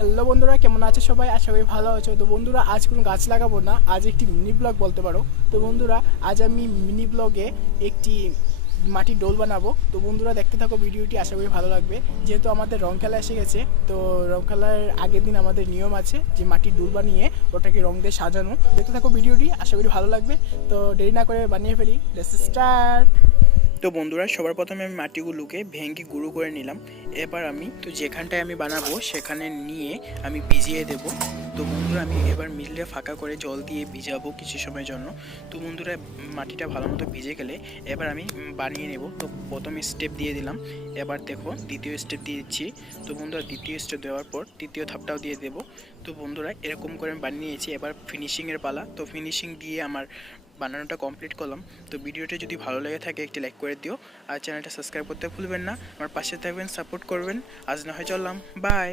Hello বন্ধুরা, কেমন আছে সবাই? আশা করি ভালো আছো। তো বন্ধুরা, আজ কোনো গাছ লাগাবো না, আজ একটি মিনি ব্লগ বলতে পারো। তো বন্ধুরা, আজ আমি মিনি ব্লগে একটি মাটির ডোল বানাবো। তো বন্ধুরা, দেখতে থাকো ভিডিওটি, আশা করি ভালো লাগবে। যেহেতু আমাদের রং খেলা এসে গেছে, তো রং খেলার আগের দিন আমাদের নিয়ম আছে যে মাটির ডোল বানিয়ে ওটাকে রং দিয়ে সাজানো। দেখতে থাকো ভিডিওটি, আশা করি ভালো লাগবে। তো দেরি না করে বানিয়ে ফেলি, লেটস স্টার্ট। তো বন্ধুরা, সবার প্রথমে আমি মাটিগুলোকে ভেঙে গুঁড়ো করে নিলাম। এবার আমি যেখানটায় আমি বানাবো সেখানে নিয়ে আমি ভিজিয়ে দেব। তো বন্ধুরা, আমি এবার মিলে ফাঁকা করে জল দিয়ে ভিজাবো কিছু সময়ের জন্য। তো বন্ধুরা, মাটিটা ভালো মতো ভিজে গেলে এবার আমি বানিয়ে নেব। তো প্রথম স্টেপ দিয়ে দিলাম, এবার দেখো দ্বিতীয় স্টেপ দিয়ে দিচ্ছি। তো বন্ধুরা, দ্বিতীয় স্টেপ দেওয়ার পর তৃতীয় ধাপটাও দিয়ে দেব। তো বন্ধুরা, এরকম করে আমি বানিয়ে নিয়েছি। এবার ফিনিশিংয়ের পালা। তো ফিনিশিং দিয়ে আমার বানানোটা কমপ্লিট করলাম। তো ভিডিওটা যদি ভালো লেগে থাকে একটি লাইক করে দিও, আর চ্যানেলটা সাবস্ক্রাইব করতে ভুলবেন না। আমার পাশে থাকবেন, সাপোর্ট করবেন। আজ না হয় চললাম, বাই।